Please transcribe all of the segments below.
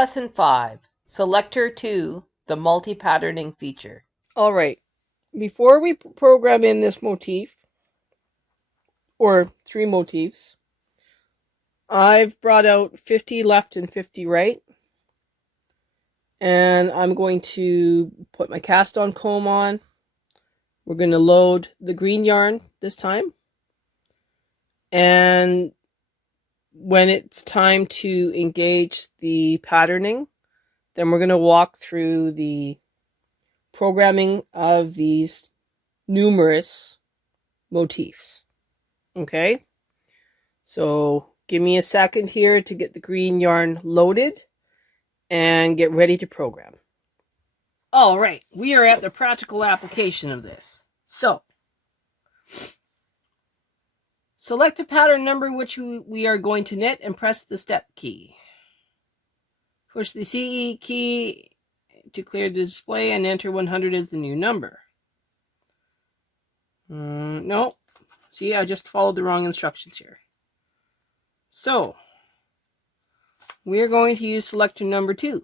Lesson 5, Selector 2, the multi-patterning feature. All right, before we program in this motif, or 3 motifs, I've brought out 50 left and 50 right. And I'm going to put my cast on comb on. We're going to load the green yarn this time. And when it's time to engage the patterning, then we're going to walk through the programming of these numerous motifs. Okay? So give me a second here to get the green yarn loaded and get ready to program. All right, we are at the practical application of this. So, select the pattern number which we are going to knit and press the step key. Push the CE key to clear the display and enter 100 as the new number. No, see, I just followed the wrong instructions here. So, we're going to use selector number 2.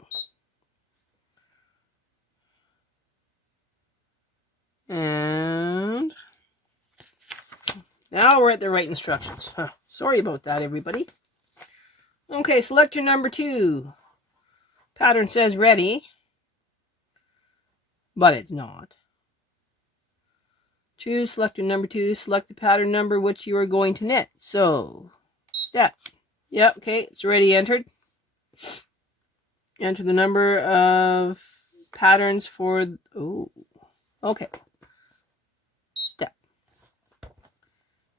And now we're at the right instructions. Sorry about that, everybody. Okay, selector number 2. Pattern says ready, but it's not. Choose selector number 2. Select the pattern number which you are going to knit. So, step. Yep, okay, it's already entered. Enter the number of patterns for... Oh, okay. Step.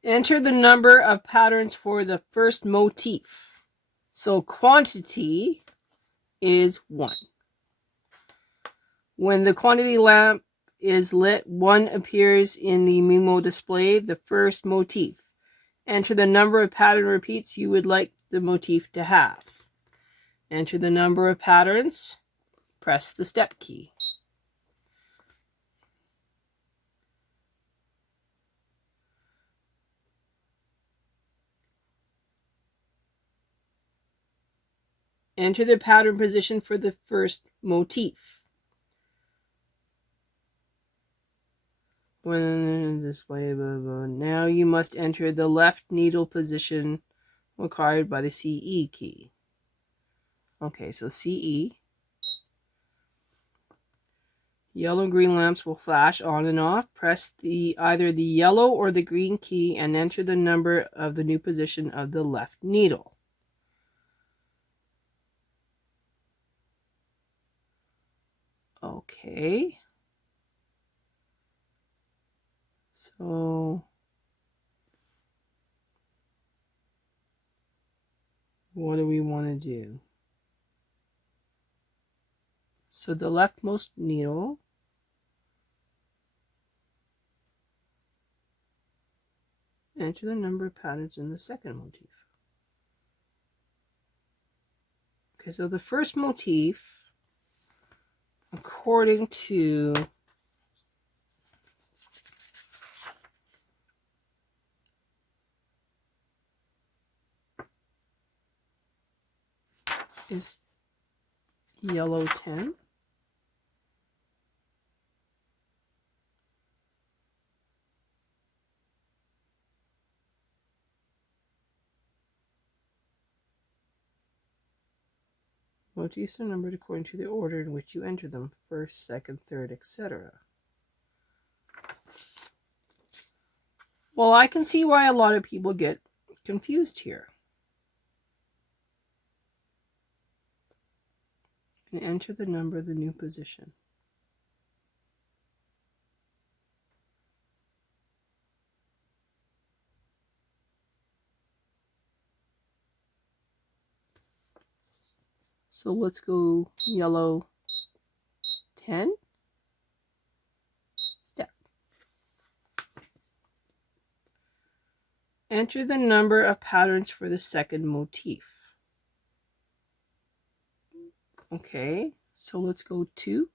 Enter the number of patterns for the first motif. So quantity is 1. When the quantity lamp is lit, 1 appears in the MIMO display, the first motif. Enter the number of pattern repeats you would like the motif to have. Enter the number of patterns. Press the step key. Enter the pattern position for the first motif. When display, blah, blah. Now you must enter the left needle position required by the CE key. Okay, so CE. Yellow and green lamps will flash on and off. Press either the yellow or the green key and enter the number of the new position of the left needle. Okay. So what do we want to do? So the leftmost needle, enter the number of patterns in the second motif. Okay, so the first motif, according to is yellow 10. Motifs are numbered according to the order in which you enter them, first, second, third, etc. Well, I can see why a lot of people get confused here. And enter the number of the new position. So let's go yellow 10. Step. Enter the number of patterns for the second motif. Okay, so let's go 2.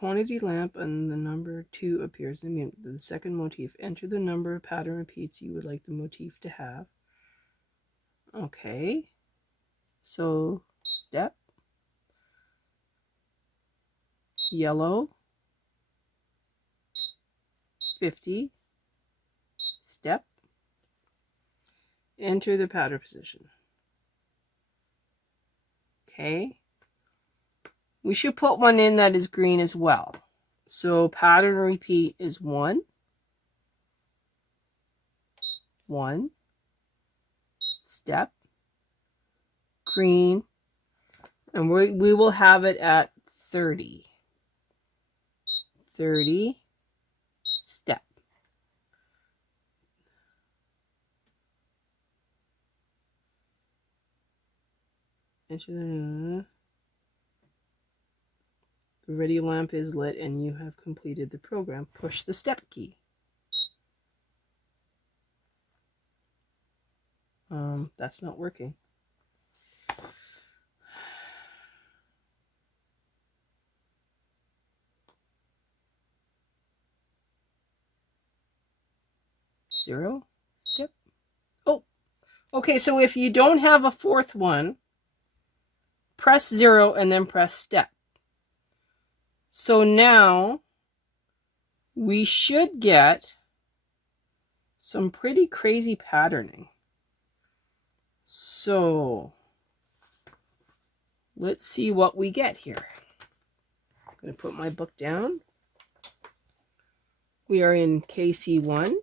quantity lamp and the number 2 appears in the second motif. Enter the number of pattern repeats you would like the motif to have. Okay, so step, yellow, 50, step, enter the pattern position. Okay, we should put one in that is green as well. So pattern repeat is 1, 1, step, green, and we will have it at 30, 30, step. The ready lamp is lit and you have completed the program. Push the step key. That's not working. Zero, step. Oh, okay, so if you don't have a fourth one, press 0 and then press step. So now we should get some pretty crazy patterning. So let's see what we get here. I'm going to put my book down. We are in KC1.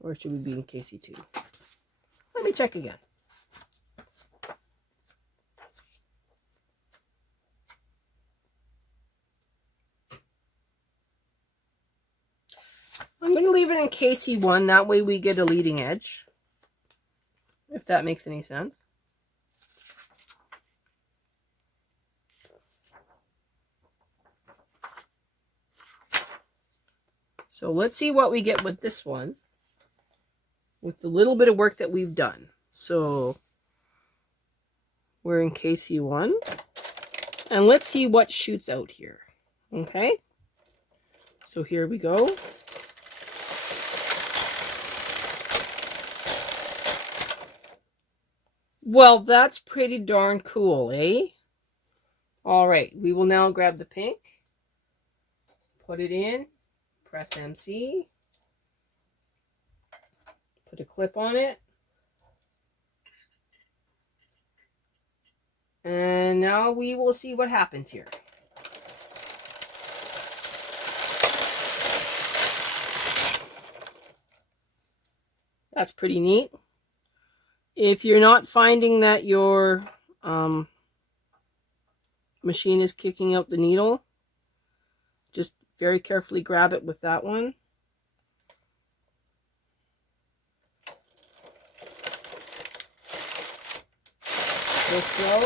Or should we be in KC2? Let me check again. I'm going to leave it in KC1. That way we get a leading edge. If that makes any sense. So let's see what we get with this one. With the little bit of work that we've done. So we're in KC1. And let's see what shoots out here. Okay. So here we go. Well, that's pretty darn cool, eh? All right, we will now grab the pink, put it in, press MC, put a clip on it, and now we will see what happens here. That's pretty neat. If you're not finding that your machine is kicking out the needle, just very carefully grab it with that one. Go slow.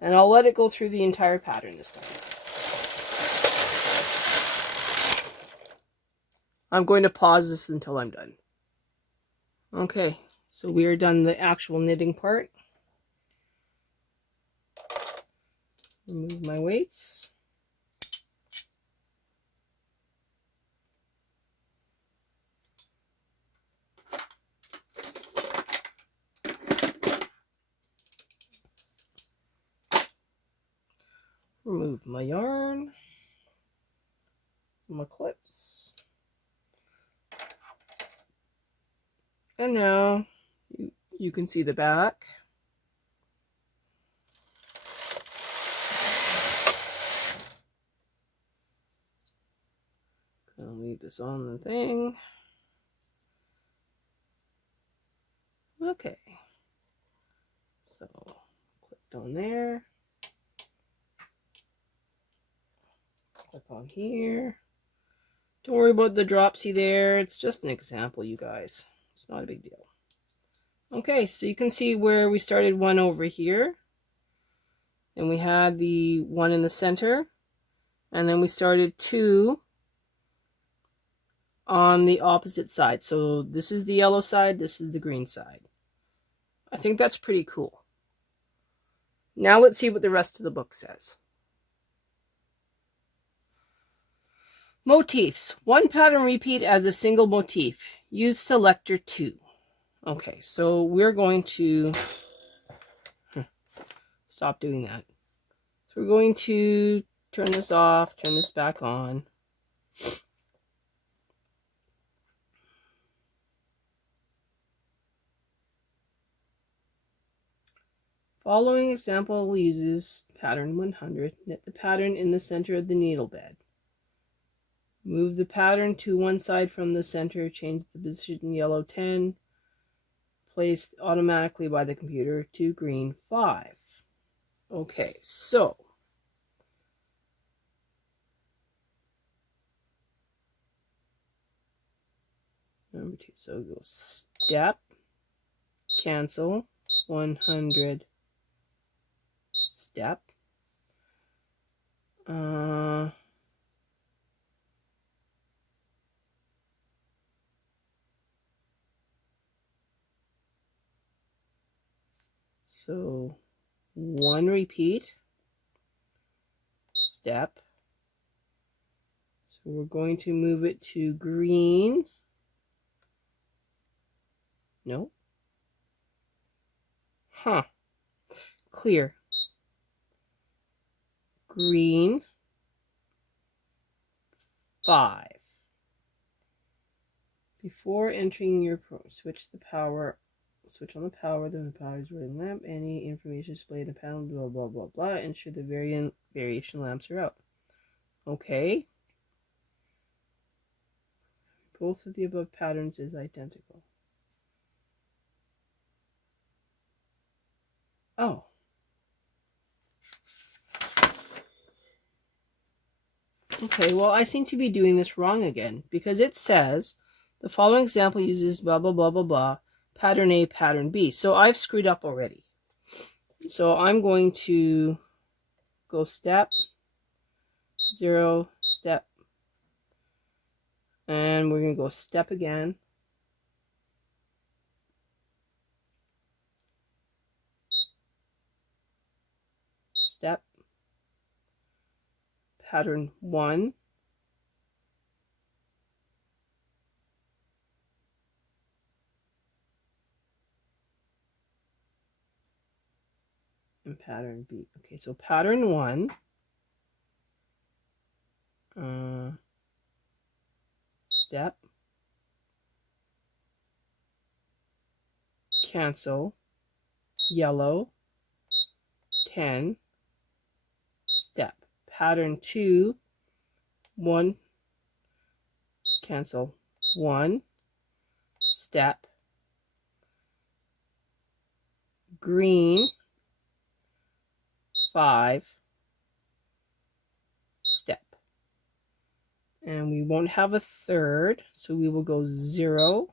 And I'll let it go through the entire pattern this time. I'm going to pause this until I'm done. Okay, so we are done the actual knitting part. Remove my weights. Remove my yarn, my clips. And now you can see the back. I'll leave this on the thing. Okay. So clicked on there. Click on here. Don't worry about the dropsy there. It's just an example, you guys. It's not a big deal. Okay, so you can see where we started one over here. And we had the one in the center. And then we started two on the opposite side. So this is the yellow side, this is the green side. I think that's pretty cool. Now let's see what the rest of the book says. Motifs. One pattern repeat as a single motif. Use selector 2. Okay, so we're going to stop doing that. So we're going to turn this off, turn this back on. Following example uses pattern 100. Knit the pattern in the center of the needle bed. Move the pattern to one side from the center. Change the position yellow 10. Placed automatically by the computer to green 5. Okay, so number 2. So go step, cancel, 100, step. So 1 repeat, step. So we're going to move it to green. No. Huh. Clear. Green. 5. Before entering your switch on the power, then the power is running lamp. Any information displayed in the panel, blah, blah, blah, blah. Ensure the variation lamps are out. Okay. Both of the above patterns is identical. Oh. Okay, well, I seem to be doing this wrong again, because it says the following example uses blah, blah, blah, blah, blah, pattern A, pattern B. So I've screwed up already. So I'm going to go step, 0, step, and we're going to go step again. Step, pattern 1, and pattern B. Okay, so pattern 1, step, cancel, yellow, 10, step. Pattern 2, 1, cancel, 1, step, green, 5, step. And we won't have a third, so we will go 0,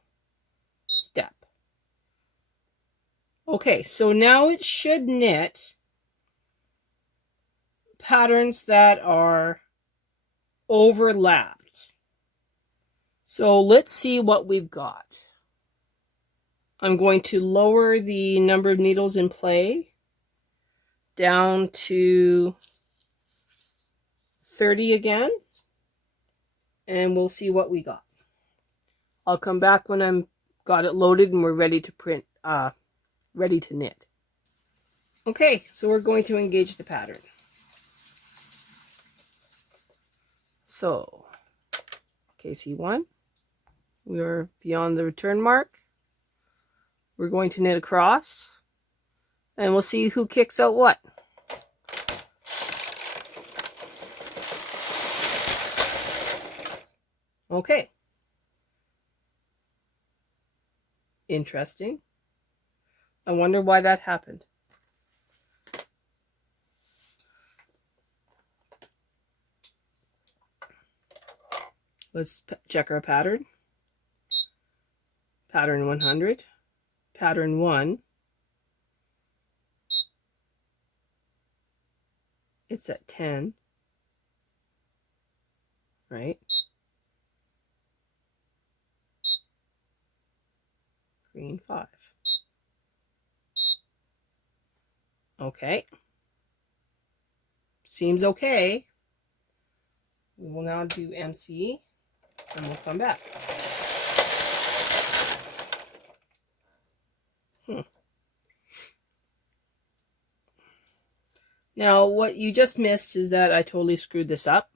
step. Okay, so now it should knit patterns that are overlapped. So let's see what we've got. I'm going to lower the number of needles in play down to 30 again, and we'll see what we got. I'll come back when I'm got it loaded and we're ready to print, ready to knit. Okay, so we're going to engage the pattern. So, KC1, we are beyond the return mark. We're going to knit across, and we'll see who kicks out what. Okay. Interesting. I wonder why that happened. Let's check our pattern. Pattern 100. Pattern 1. It's at 10. Right? Green 5. Okay. Seems okay. We will now do MC and we'll come back. Now, what you just missed is that I totally screwed this up.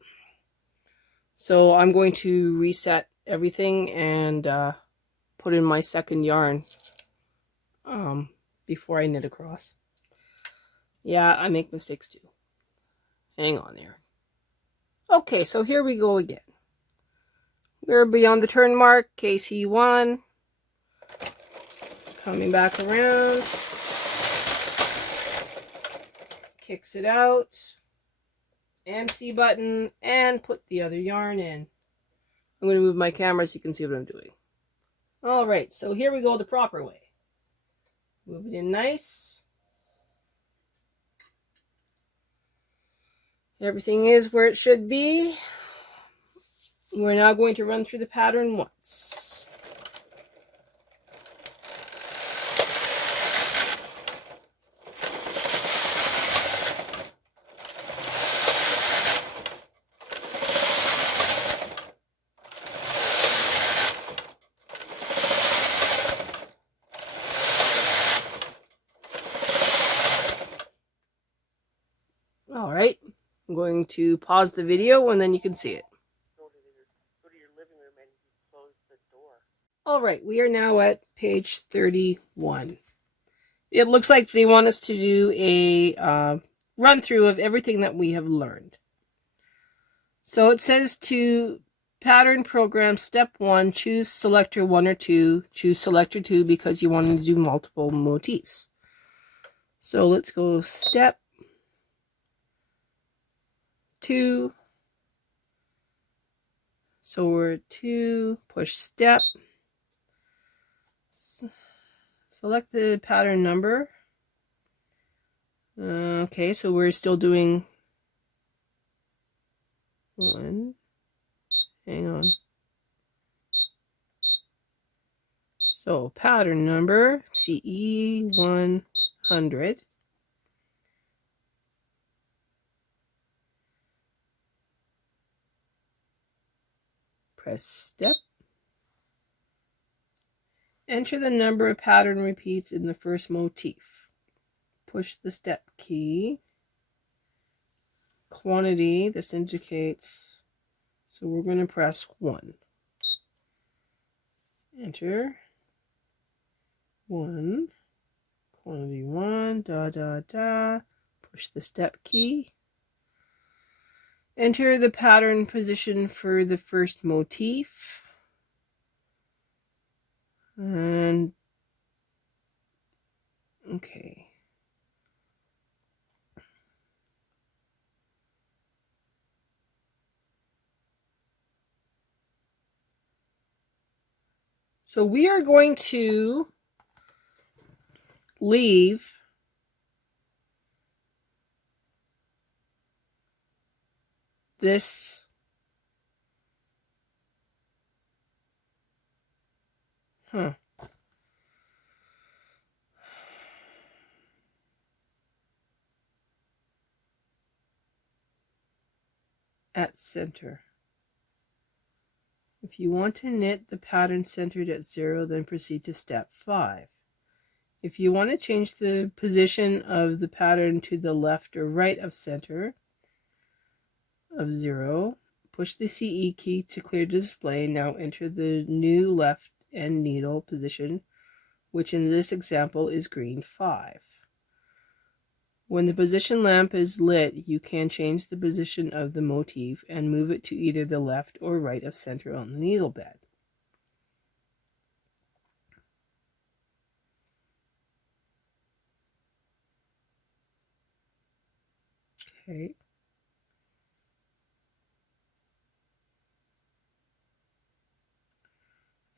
So I'm going to reset everything and put in my second yarn before I knit across. Yeah, I make mistakes too. Hang on there. Okay, so here we go again. We're beyond the turn mark, KC1. Coming back around. Kicks it out. MC button, and put the other yarn in. I'm going to move my camera so you can see what I'm doing. Alright, so here we go the proper way. Move it in nice. Everything is where it should be. We're now going to run through the pattern once. Alright, I'm going to pause the video and then you can see it. Go to your living room and close the door. Alright, we are now at page 31. It looks like they want us to do a run through of everything that we have learned. So it says to pattern program step 1, choose selector 1 or 2. Choose selector 2 because you want to do multiple motifs. So let's go step 2. So we're 2, push step. Select the pattern number. Okay, so we're still doing 1. Hang on. So pattern number CE100. Press step. Enter the number of pattern repeats in the first motif. Push the step key. Quantity, this indicates, so we're going to press 1. Enter 1, quantity 1, push the step key. Enter the pattern position for the first motif. And okay. So we are going to leave this at center. If you want to knit the pattern centered at 0, then proceed to step 5. If you want to change the position of the pattern to the left or right of center of 0, push the CE key to clear the display. Now enter the new left end needle position, which in this example is green 5. When the position lamp is lit, you can change the position of the motif and move it to either the left or right of center on the needle bed. Okay.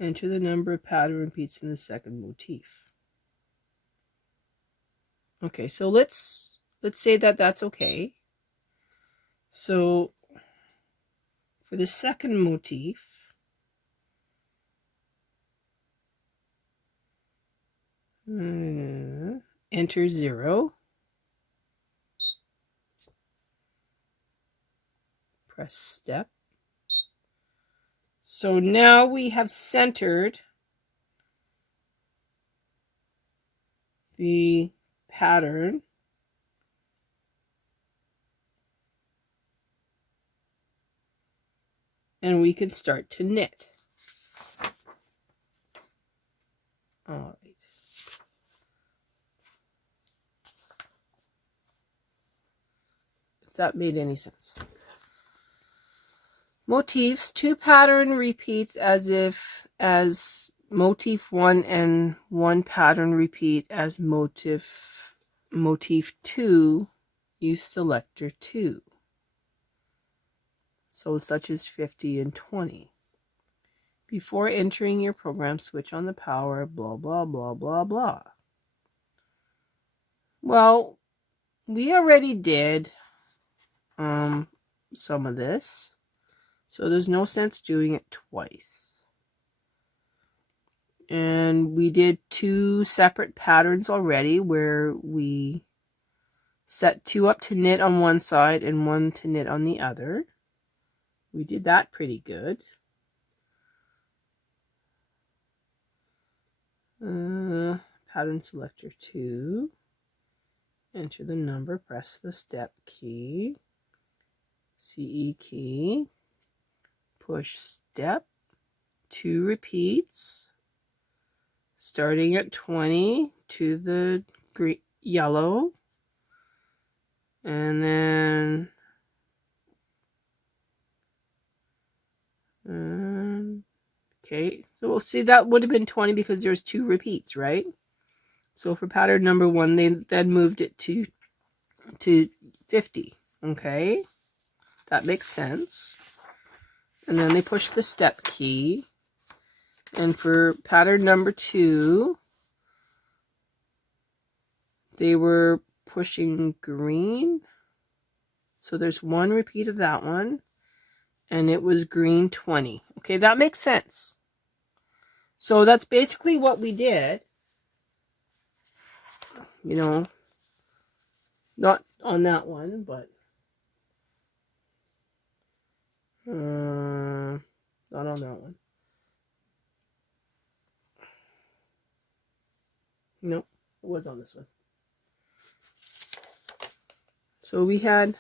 Enter the number of pattern repeats in the second motif. Okay, so let's say that that's okay. So for the second motif, enter 0. Press step. So now we have centered the pattern. And we can start to knit. All right. If that made any sense. Motifs, 2 pattern repeats as motif 1 and 1 pattern repeat as motif 2, use selector 2. So such as 50 and 20. Before entering your program, switch on the power, blah, blah, blah, blah, blah. Well, we already did some of this, so there's no sense doing it twice. And we did 2 separate patterns already where we set 2 up to knit on one side and 1 to knit on the other. We did that pretty good. Pattern selector 2. Enter the number, press the step key, CE key, push step, 2 repeats, starting at 20 to the green, yellow, and then okay, so we'll see that would have been 20 because there's 2 repeats, right? So for pattern number 1, they then moved it to 50. Okay, that makes sense. And then they push the step key. And for pattern number 2, they were pushing green. So there's 1 repeat of that one. And it was green 20. Okay, that makes sense. So that's basically what we did. You know, not on that one, but not on that one. Nope, it was on this one. So we had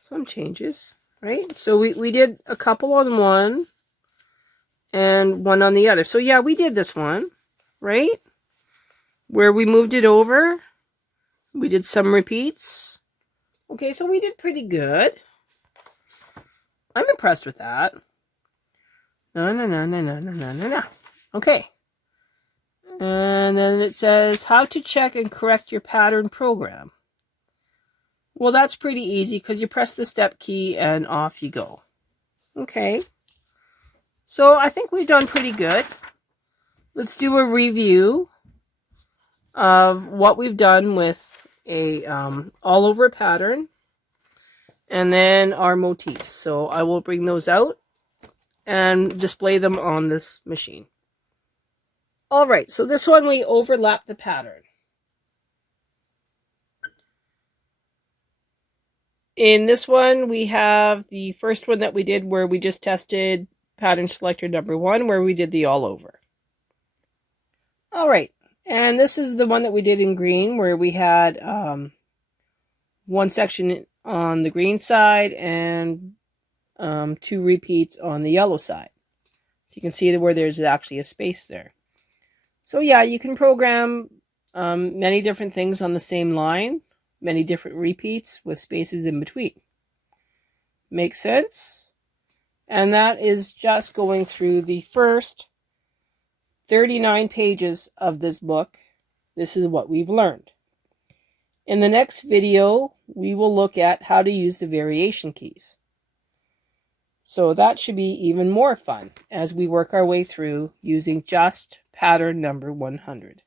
some changes, right? So we did a couple on one and 1 on the other. So yeah, we did this one, right? Where we moved it over. We did some repeats. Okay, so we did pretty good. I'm impressed with that. No. Okay. And then it says how to check and correct your pattern program. Well, that's pretty easy because you press the step key and off you go. Okay. So I think we've done pretty good. Let's do a review of what we've done with a all over pattern and then our motifs. So I will bring those out and display them on this machine. All right, so this one we overlap the pattern. In this one, we have the first one that we did where we just tested pattern selector number 1, where we did the all over. All right, and this is the one that we did in green, where we had 1 section on the green side and 2 repeats on the yellow side. So you can see where there's actually a space there. So yeah, you can program many different things on the same line, many different repeats with spaces in between. Makes sense? And that is just going through the first 39 pages of this book. This is what we've learned. In the next video, we will look at how to use the variation keys. So that should be even more fun as we work our way through using just pattern number 100.